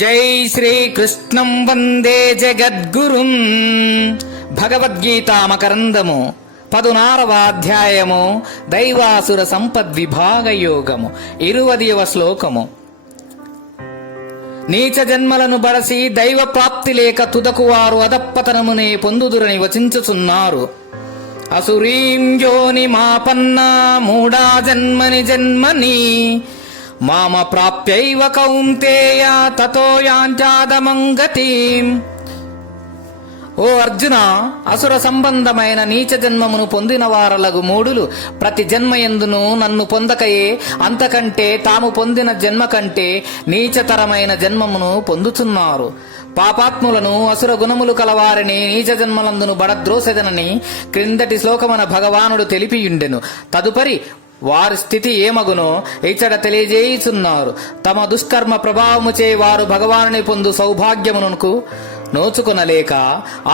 జై శ్రీకృష్ణం వందే జగద్గురుం. భగవద్గీత మకరందము 16వ అధ్యాయము దైవాసుర సంపద్విభాగ యోగము 20వ శ్లోకము. నీచ జన్మలను బడసి దైవ ప్రాప్తి లేక తుదకు వారు అధప్పతనమునే పొందుదురని వచించుచున్నారు. అసురీం యోని మాపన్నా మూఢా జన్మని జన్మని మామ ప్రాప్యైవ కౌంతేయ తతో యాంత్యాదమం గతిం. ఓ అర్జున, అసుర సంబంధమైన నీచ జన్మమును పొందిన వారలగు మూడులు ప్రతి జన్మయందును నన్ను పొందకయే అంతకంటే తాము పొందిన జన్మ కంటే నీచతరమైన జన్మమును పొందుతున్నారు. పాపాత్ములను అసుర గుణములు కలవారిని నీచ జన్మలందును బడద్రోసెదనని క్రిందటి శ్లోకమున భగవానుడు తెలిపియుండెను. తదుపరి వారి స్థితి ఏమగునో ఇచ్చట తెలియజేయుచున్నారు. తమ దుష్కర్మ ప్రభావముచే వారు భగవానుని పొందు సౌభాగ్యమునకు నోచుకొనలేక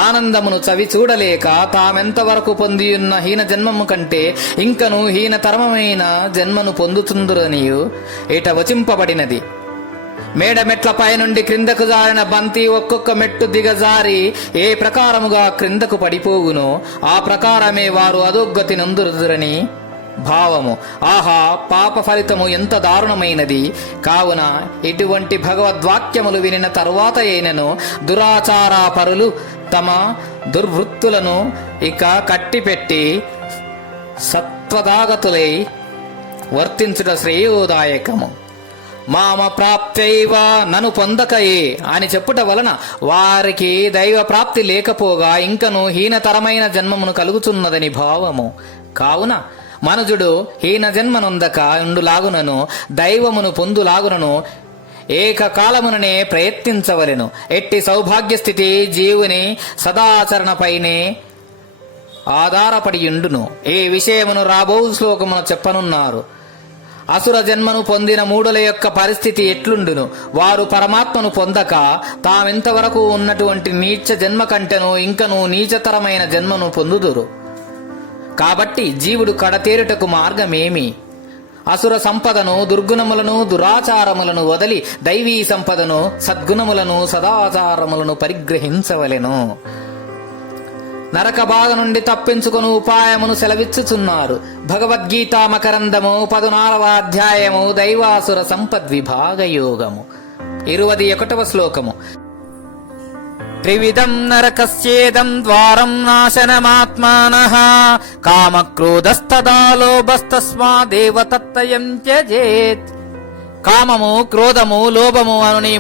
ఆనందమును చవి చూడలేక తామెంతవరకు పొందియున్న హీన జన్మము కంటే ఇంకను హీనతరమైన జన్మను పొందుతుందురనియు ఇట వచింపబడినది. మేడమెట్లపై నుండి క్రిందకు జారిన బంతి ఒక్కొక్క మెట్టు దిగజారి ఏ ప్రకారముగా క్రిందకు పడిపోవునో ఆ ప్రకారమే వారు అధోగతి నందురుదురని భావము. ఆహా, పాప ఫలితము ఎంత దారుణమైనది! కావున ఇటువంటి భగవద్వాక్యములు వినిన తరువాత అయినను దురాచార పరులు తమ దుర్వృత్తులను ఇక కట్టిపెట్టి సత్వదాగతులై వర్తించుట శ్రేయోదాయకము. మామ ప్రాప్తైవ నను పొందకయే అని చెప్పుట వలన వారికి దైవ ప్రాప్తి లేకపోగా ఇంకను హీనతరమైన జన్మమును కలుగుతున్నదని భావము. కావున మనుజుడు హీన జన్మనొందక ఉండులాగునను దైవమును పొందులాగునను ఏకకాలముననే ప్రయత్నించవలెను. ఎట్టి సౌభాగ్య స్థితి జీవుని సదాచరణపైనే ఆధారపడియుండును. ఈ విషయమును రాబో శ్లోకమును చెప్పనున్నారు. అసుర జన్మను పొందిన మూడుల యొక్క పరిస్థితి ఎట్లుండును? వారు పరమాత్మను పొందక తామెంతవరకు ఉన్నటువంటి నీచ జన్మ కంటెను ఇంకను నీచతరమైన జన్మను పొందుదురు. కాబట్టి జీవుడు కడతేరుటకు మార్గమేమి? అసుర సంపదను దుర్గుణములను దురాచారములను వదలి దైవీ సంపదను సద్గుణములను సదాచారములను పరిగ్రహించవలెను. నరక బాధ నుండి తప్పించుకుని ఉపాయమును సెలవిచ్చుచున్నారు. భగవద్గీత మకరందము 16వ అధ్యాయము దైవాసుర సంపద్విభాగ యోగము 21వ శ్లోకము. త్రివిధం నరకస్యేదం ద్వారం నాశనమాత్మానః కామక్రోధస్తదా లోభస్తస్మాదేవ తత్తయం త్యజేత్. కామము, క్రోధము, లోభము అను ఈ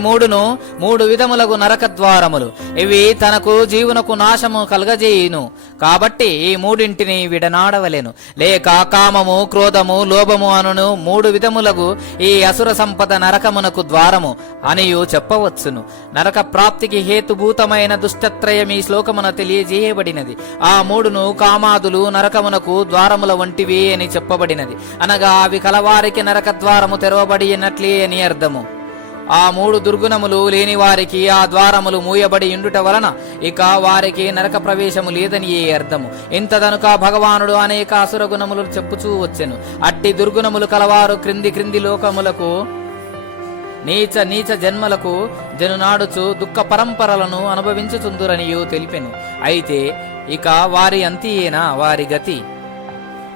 మూడు విధములగు నరక ద్వారములు. ఇవి తనకు జీవునకు నాశము కలగజేయును. కాబట్టి ఈ మూడింటిని విడనాడవలెను. లేక కామము, క్రోధము, లోభము అను మూడు విధములగు ఈ అసుర సంపద నరకమునకు ద్వారము అనియు చెప్పవచ్చును. నరక ప్రాప్తికి హేతుభూతమైన దుష్టత్రయం ఈ శ్లోకమున తెలియజేయబడినది. ఆ మూడును కామాదులు నరకమునకు ద్వారముల వంటివి అని చెప్పబడినది. అనగా అవి కలవారికి నరక ద్వారము తెరవబడి అని అర్థము. ఆ మూడు దుర్గుణములు లేని వారికి ఆ ద్వారములు మూయబడి ఉండుట వలన ఇక వారికి నరక ప్రవేశము లేదని ఏ అర్థము. ఇంతదనుక భగవానుడు అనేక అసుర గుణములు చెప్పుచూ వచ్చెను. అట్టి దుర్గుణములు కలవారు క్రింది లోకములకు నీచ జన్మలకు జనునాడుచు దుఃఖ పరంపరలను అనుభవించుచుందురనియు తెలిపెను. అయితే ఇక వారి అంతియేనా వారి గతి?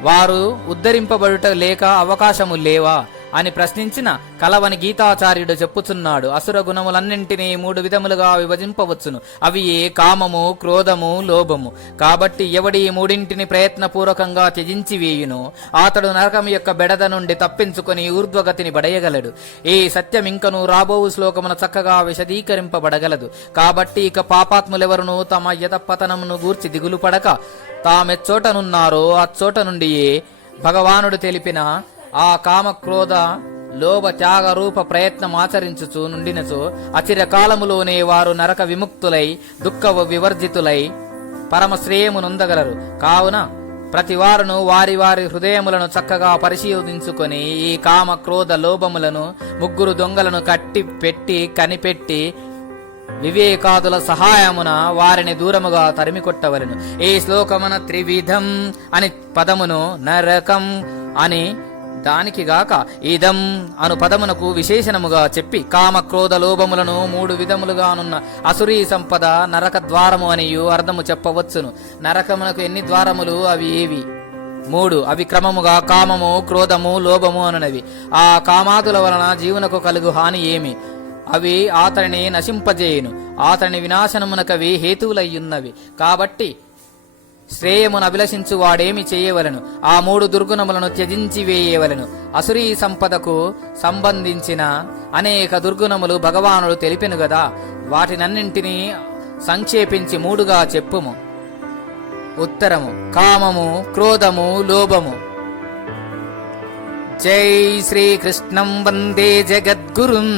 వారు ఉద్ధరింపబడుట లేక అవకాశము లేవా అని ప్రశ్నించిన కలవని గీతాచార్యుడు చెప్పుచున్నాడు. అసుర గుణములన్నింటినీ మూడు విధములుగా విభజింపవచ్చును. అవి ఏ కామము, క్రోధము, లోభము. కాబట్టి ఎవడి ఈ మూడింటిని ప్రయత్నపూర్వకంగా త్యజించి వేయును అతడు నరకం యొక్క బెడద నుండి తప్పించుకొని ఊర్ధ్వగతిని బడయగలడు. ఈ సత్యం ఇంకను రాబో శ్లోకమున చక్కగా విశదీకరింపబడగలదు. కాబట్టి ఇక పాపాత్ములెవరును తమ యథపతనమును గూర్చి దిగులు పడక తామెచ్చోటనున్నారో అచ్చోట నుండియే భగవానుడు తెలిపిన ఆ కామ, క్రోధ, లోభ, త్యాగ రూప ప్రయత్నం ఆచరించుచు నుండినచో అచిరకాలములోనే వారు నరక విముక్తులై దుఃఖ వివర్జితులై పరమశ్రేయమునొందగలరు. కావున ప్రతివారును వారి వారి హృదయములను చక్కగా పరిశోధించుకొని ఈ కామ, క్రోధ, లోభములను ముగ్గురు దొంగలను కనిపెట్టి వివేకాదుల సహాయమున వారిని దూరముగా తరిమికొట్టవలెను. ఈ శ్లోకమున త్రివిధం అని పదమును నరకం అని దానికి గాక ఇదం అను పదమునకు విశేషణముగా చెప్పి కామ క్రోధ లోభములను 3 విధములుగానున్న అసురీ సంపద నరక ద్వారము అనియు అర్థము చెప్పవచ్చును. నరకమునకు ఎన్ని ద్వారములు? అవి ఏవి? 3. అవి క్రమముగా కామము, క్రోధము, లోభము అనునవి. ఆ కామాదుల వలన జీవునకు కలుగు హాని ఏమి? అవి అతనిని నశింపజేయును. అతని వినాశనమునకవి హేతువులయ్యున్నవి. కాబట్టి శ్రేయమును అభిలషించు వాడేమి చేయవలను? ఆ 3 దుర్గుణములను త్యజించి వేయవలను. అసురీ సంపదకు సంబంధించిన అనేక దుర్గుణములు భగవానుడు తెలిపెను గదా, వాటినన్నింటినీ సంక్షేపించి 3గా చెప్పుము. ఉత్తరము: కామము, క్రోధము, లోభము. జై శ్రీకృష్ణం వందే జగద్గురుం.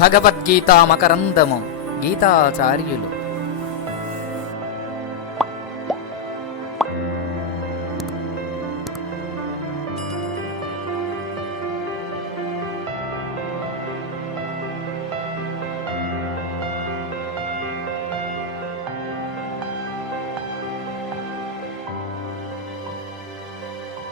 భగవద్గీతా మకరందము. గీతాచార్యులు.